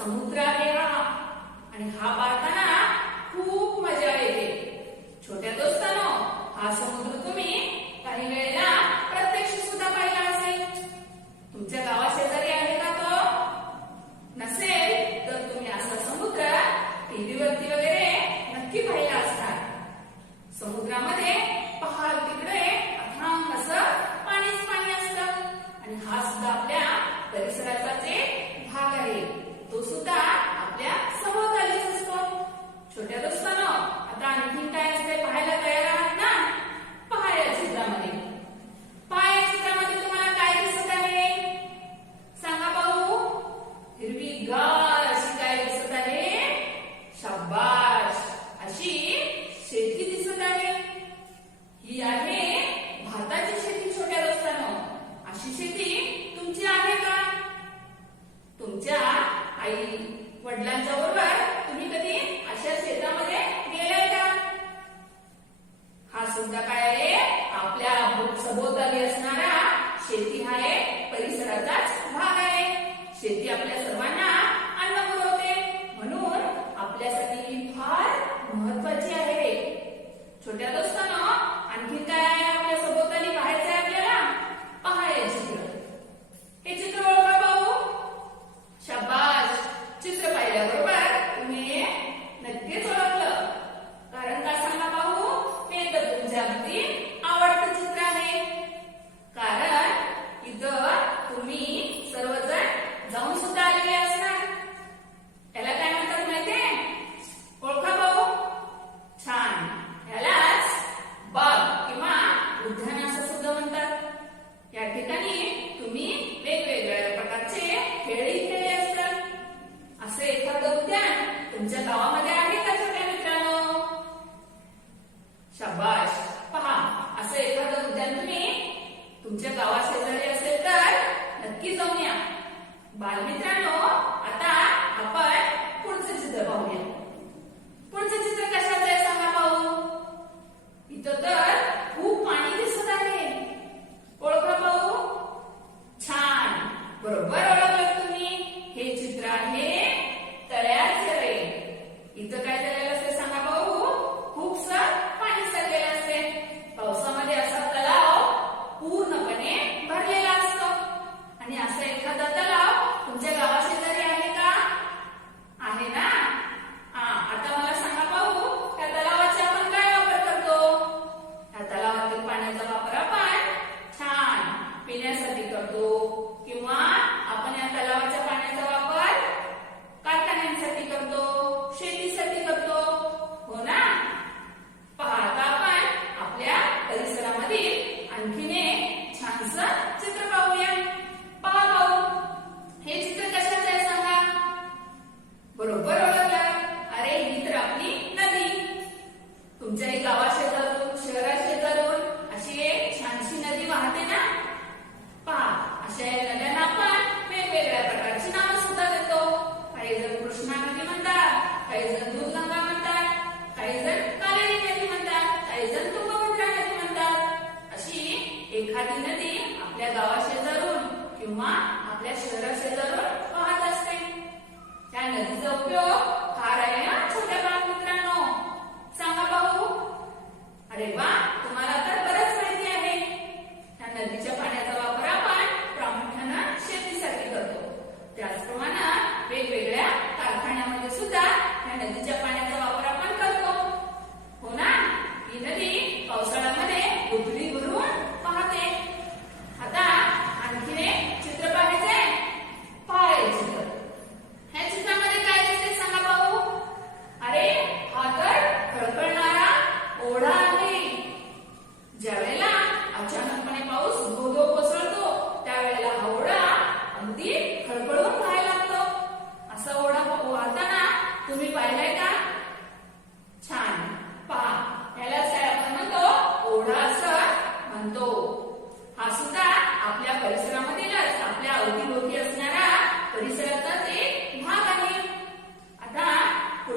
समुद्रात ये आणि हा पाहताना खूप मजा येते. छोट्या दोस्तांनो हा समुद्र तुम्ही काही वेळेला प्रत्यक्ष सुद्धा पाहिला असेल. तुमच्या गावाचे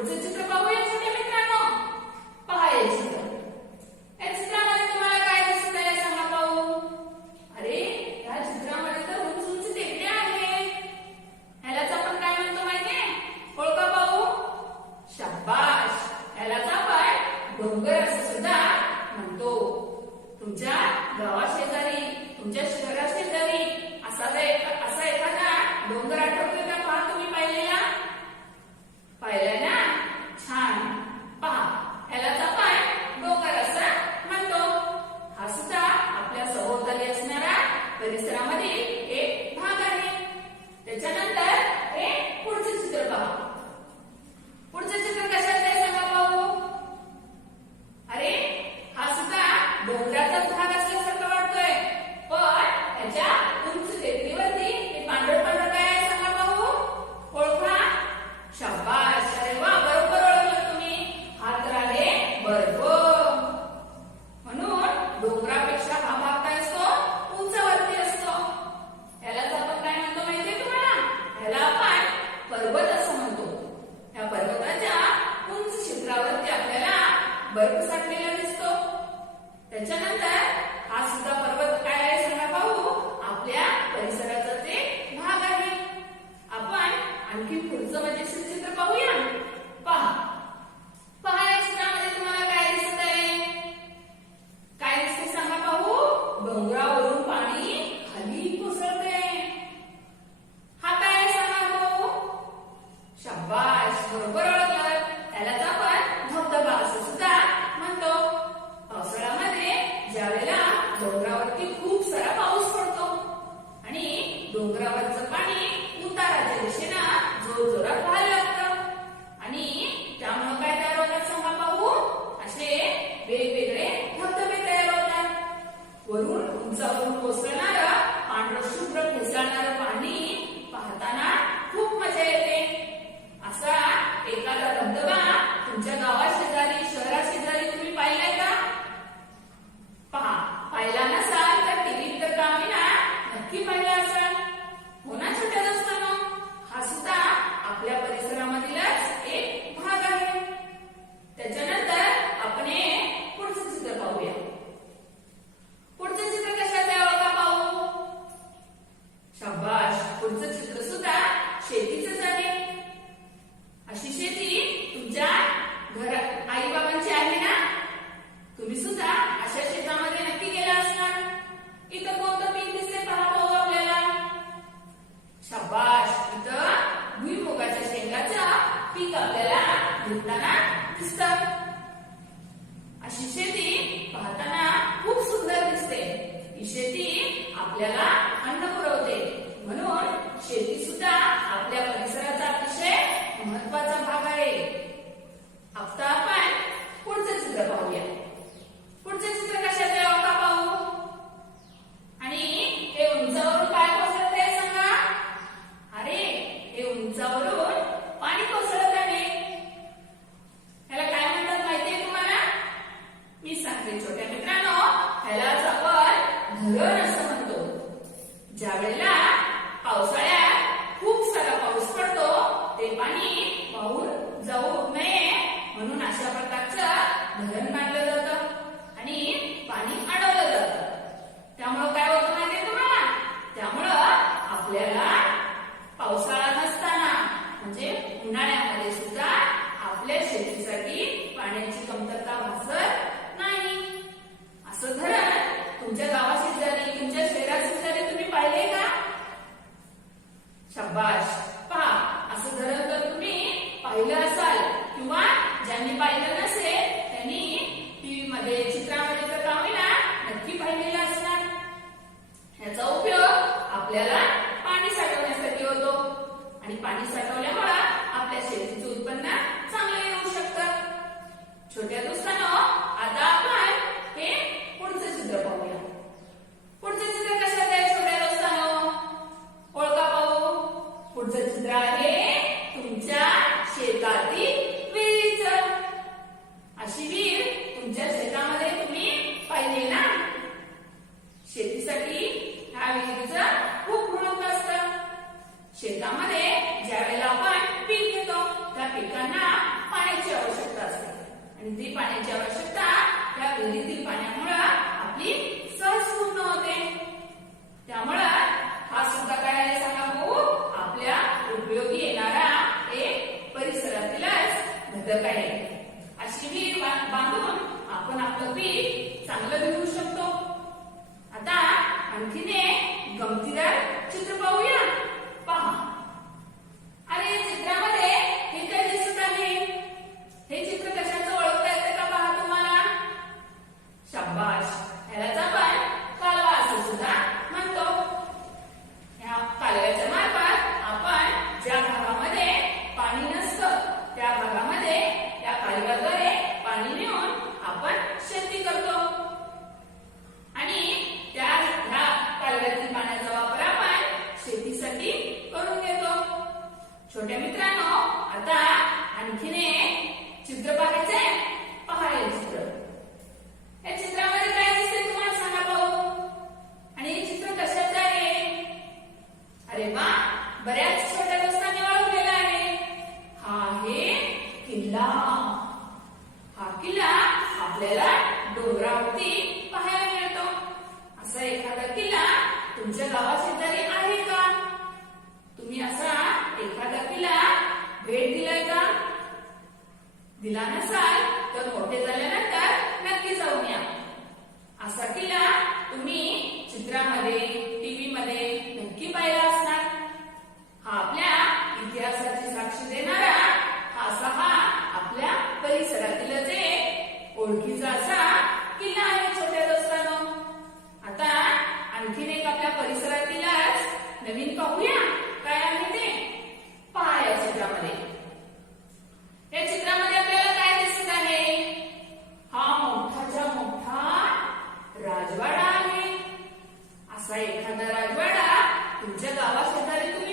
Is it म्हणजे उन्हाळ्यामध्ये सुद्धा आपल्या शेतीसाठी पाण्याची कमतरता भासत नाही. असं धरण तुमच्या गावात शेजारी तुमच्या शहरात शेजारी तुम्ही पाहिले का? शब्बाश पहा असं धरण तर तुम्ही पाहिलं असाल किंवा ज्यांनी पाहिलं नसेल त्यांनी टीव्ही मध्ये चित्रामध्ये तर कामेला नक्की पाहिलेलं असणार. याचा उपयोग आपल्याला पाणी साठवण्यासाठी होतो. आणि पाणी साठव एखादा राजवाडा तुमच्या गावाशेजारी तुम्ही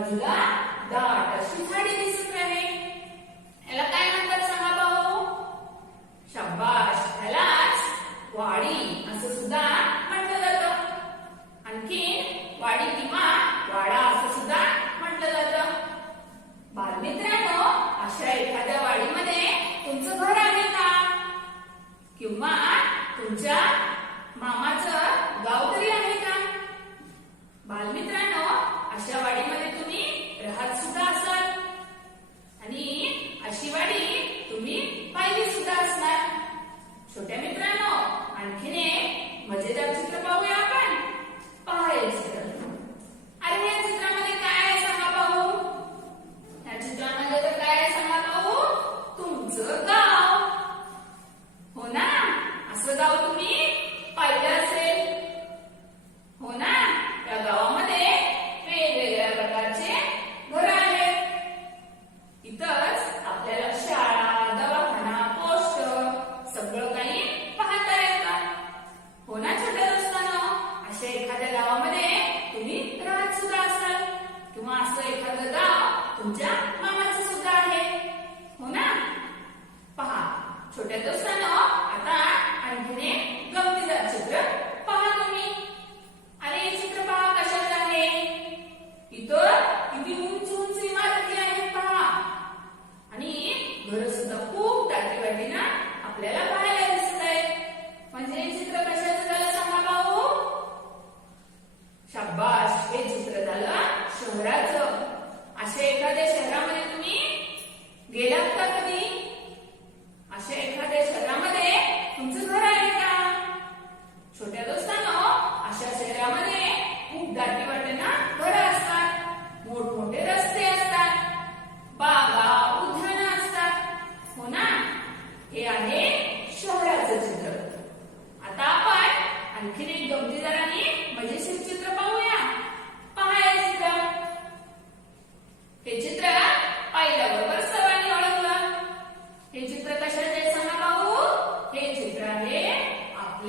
बाजूला दाट अशी झाडे दिसत आहे. याला काय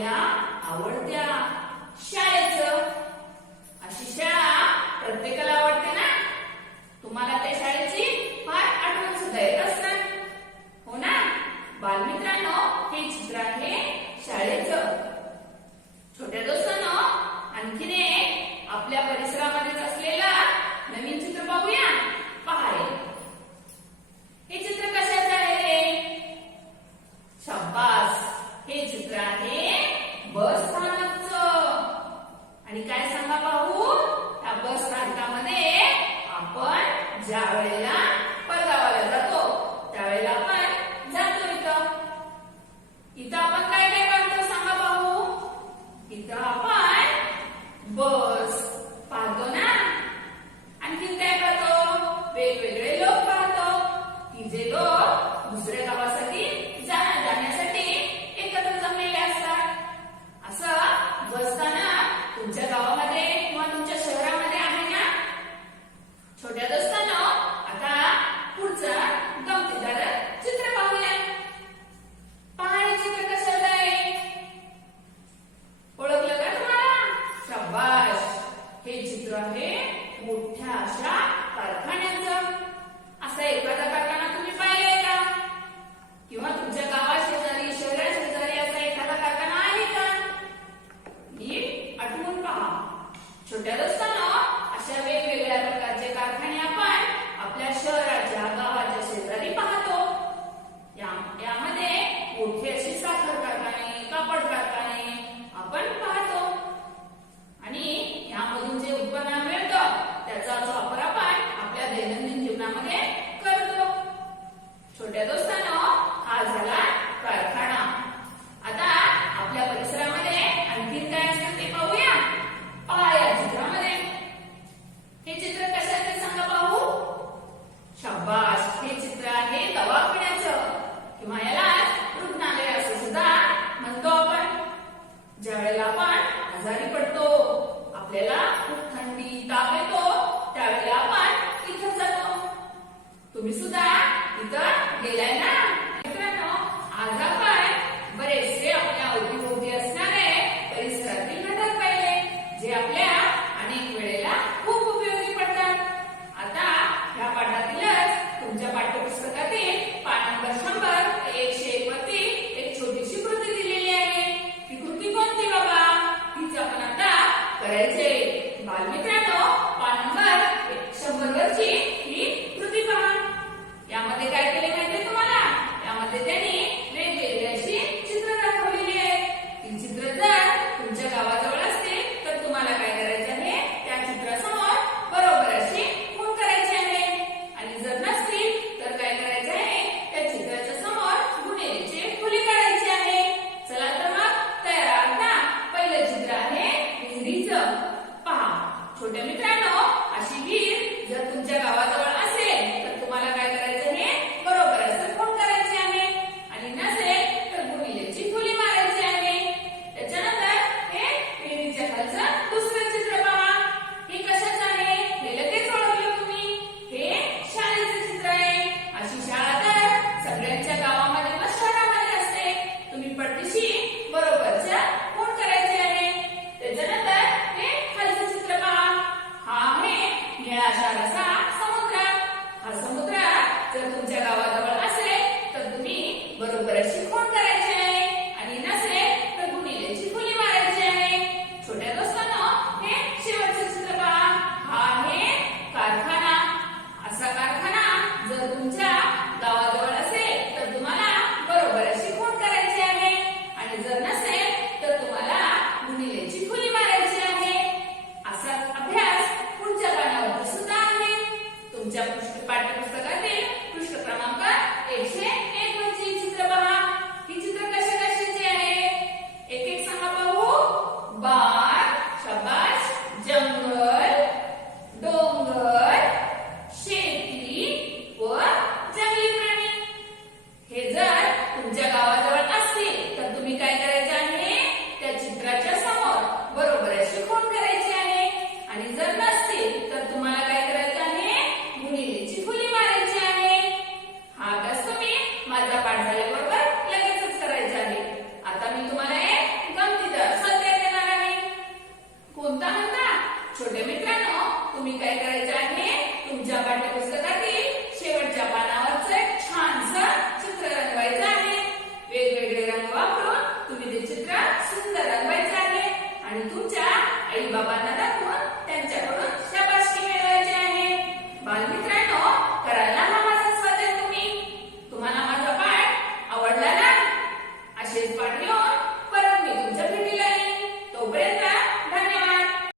आपल्या आवडत्या तुम्ही सुद्धा तिथं गेलाय